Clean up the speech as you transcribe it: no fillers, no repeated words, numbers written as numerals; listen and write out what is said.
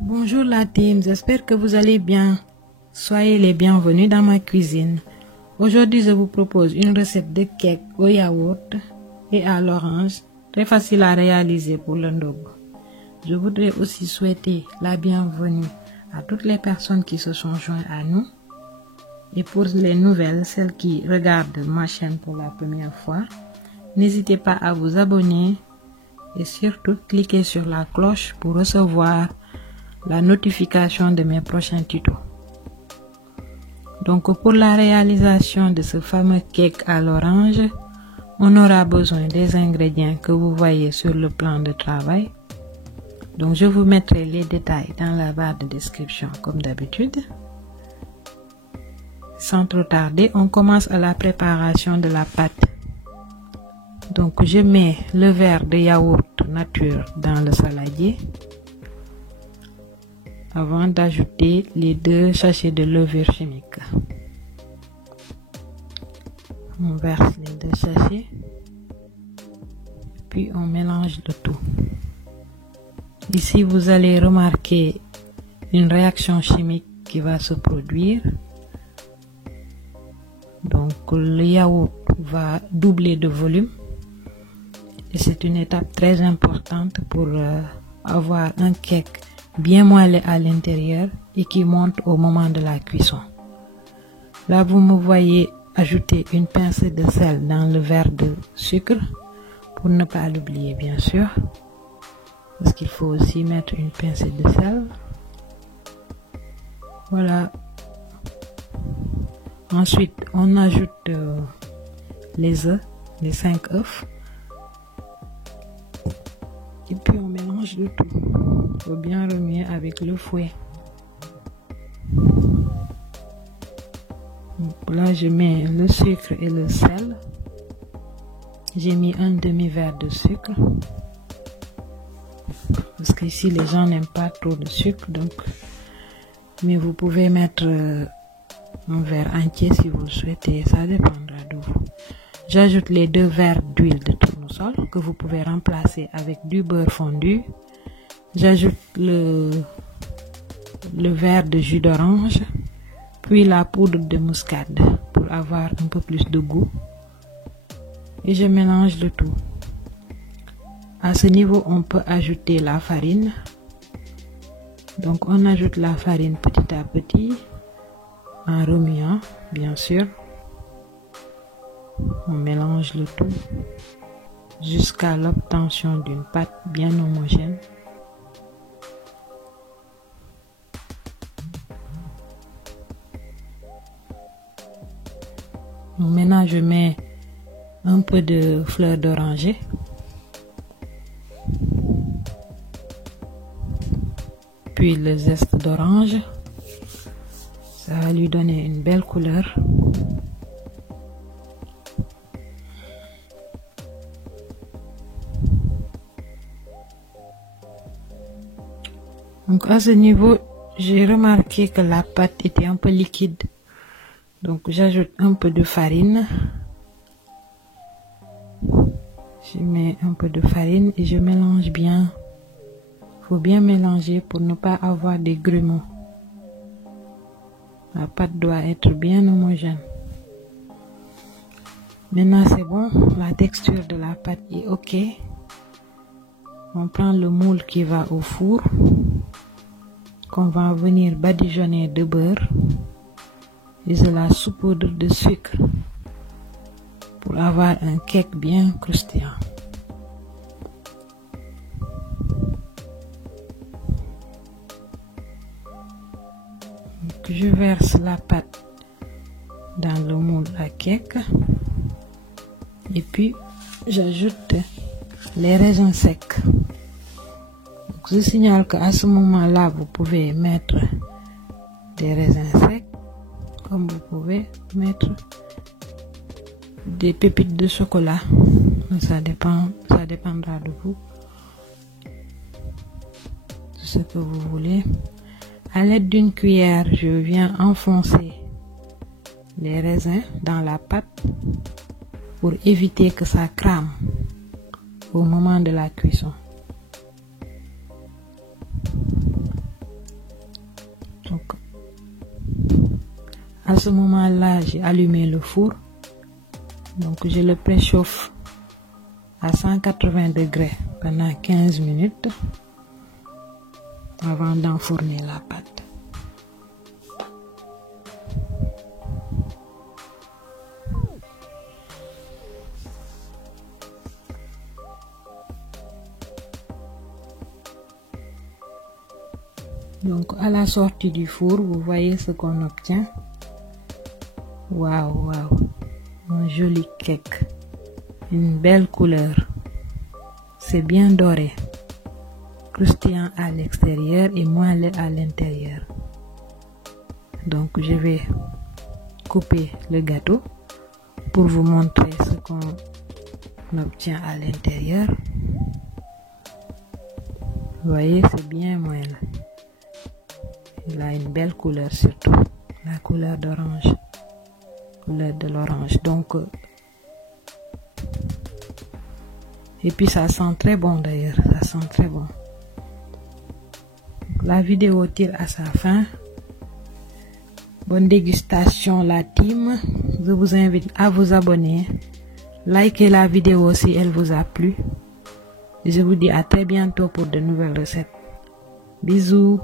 Bonjour la team, j'espère que vous allez bien. Soyez les bienvenus dans ma cuisine. Aujourd'hui, je vous propose une recette de cake au yaourt et à l'orange, très facile à réaliser pour le ndogu. Je voudrais aussi souhaiter la bienvenue à toutes les personnes qui se sont jointes à nous. Et pour les nouvelles, celles qui regardent ma chaîne pour la première fois, n'hésitez pas à vous abonner et surtout cliquez sur la cloche pour recevoir la notification de mes prochains tutos. Donc pour la réalisation de ce fameux cake à l'orange, on aura besoin des ingrédients que vous voyez sur le plan de travail. Donc je vous mettrai les détails dans la barre de description comme d'habitude. Sans trop tarder, on commence à la préparation de la pâte. Donc je mets le verre de yaourt nature dans le saladier avant d'ajouter les 2 sachets de levure chimique. On verse les 2 sachets, puis on mélange le tout. Ici, vous allez remarquer une réaction chimique qui va se produire. Donc, le yaourt va doubler de volume et c'est une étape très importante pour avoir un cake bien moelleux à l'intérieur et qui monte au moment de la cuisson. Là, vous me voyez ajouter une pincée de sel dans le verre de sucre pour ne pas l'oublier, bien sûr, parce qu'il faut aussi mettre une pincée de sel. Voilà. Ensuite, on ajoute les œufs, les 5 œufs. Et puis on mélange le tout. Il faut bien remuer avec le fouet. Donc là, je mets le sucre et le sel. J'ai mis un demi-verre de sucre. Parce qu'ici, les gens n'aiment pas trop de sucre. Donc, mais vous pouvez mettre un verre entier si vous le souhaitez. Ça dépendra de vous. J'ajoute les 2 verres d'huile de tournesol que vous pouvez remplacer avec du beurre fondu. J'ajoute le verre de jus d'orange, puis la poudre de muscade pour avoir un peu plus de goût. Et je mélange le tout. À ce niveau, on peut ajouter la farine. Donc on ajoute la farine petit à petit, en remuant, bien sûr. On mélange le tout jusqu'à l'obtention d'une pâte bien homogène. Donc maintenant, je mets un peu de fleur d'oranger. Puis le zeste d'orange. Ça va lui donner une belle couleur. Donc à ce niveau, j'ai remarqué que la pâte était un peu liquide. Donc j'ajoute un peu de farine. Je mets un peu de farine et je mélange bien. Il faut bien mélanger pour ne pas avoir des grumeaux. La pâte doit être bien homogène. Maintenant c'est bon, la texture de la pâte est ok. On prend le moule qui va au four, qu'on va venir badigeonner de beurre et de la saupoudre de sucre pour avoir un cake bien croustillant. Donc, je verse la pâte dans le moule à cake et puis j'ajoute les raisins secs. Donc, je signale qu'à ce moment-là, vous pouvez mettre des raisins secs, comme vous pouvez mettre des pépites de chocolat. Ça dépendra de vous, de ce que vous voulez. À l'aide d'une cuillère, je viens enfoncer les raisins dans la pâte pour éviter que ça crame au moment de la cuisson. À ce moment-là, j'ai allumé le four. Donc je le préchauffe à 180 degrés pendant 15 minutes avant d'enfourner la pâte. Donc à la sortie du four, vous voyez ce qu'on obtient. Waouh, waouh, un joli cake, une belle couleur. C'est bien doré, croustillant à l'extérieur et moelleux à l'intérieur. Donc je vais couper le gâteau pour vous montrer ce qu'on obtient à l'intérieur. Vous voyez, c'est bien moelleux. Il a une belle couleur surtout, la couleur d'orange, couleur de l'orange. Donc, et puis ça sent très bon d'ailleurs, ça sent très bon. La vidéo tire à sa fin. Bonne dégustation la team. Je vous invite à vous abonner, likez la vidéo si elle vous a plu. Je vous dis à très bientôt pour de nouvelles recettes. Bisous.